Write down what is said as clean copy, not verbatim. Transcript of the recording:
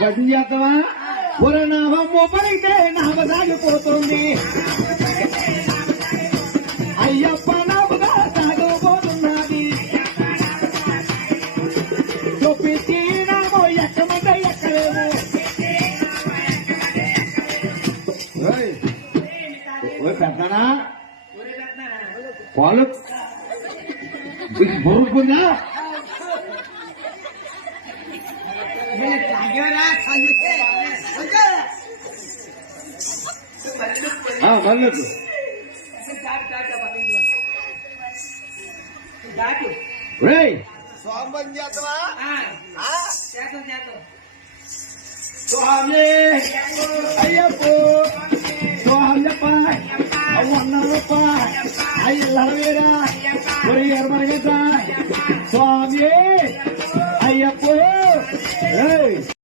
భజన చేద్దామా ఒరే నామమ్మ పలికితే నామ సాగిపోతుంది అయ్యప్ప నామగా సాగిపోతున్నది చూపించి నామో ఎక్కమంటే ఎక్కలేము పెద్దనా పాలు బొరుకుందా మళ్ళొద్దు స్వామి అయ్యప్ప స్వామియప్ప అవ్వన్నప్ప అయ్యల్లరవేరా ఒరి ఎర్మరగట స్వామి అయ్యప్ప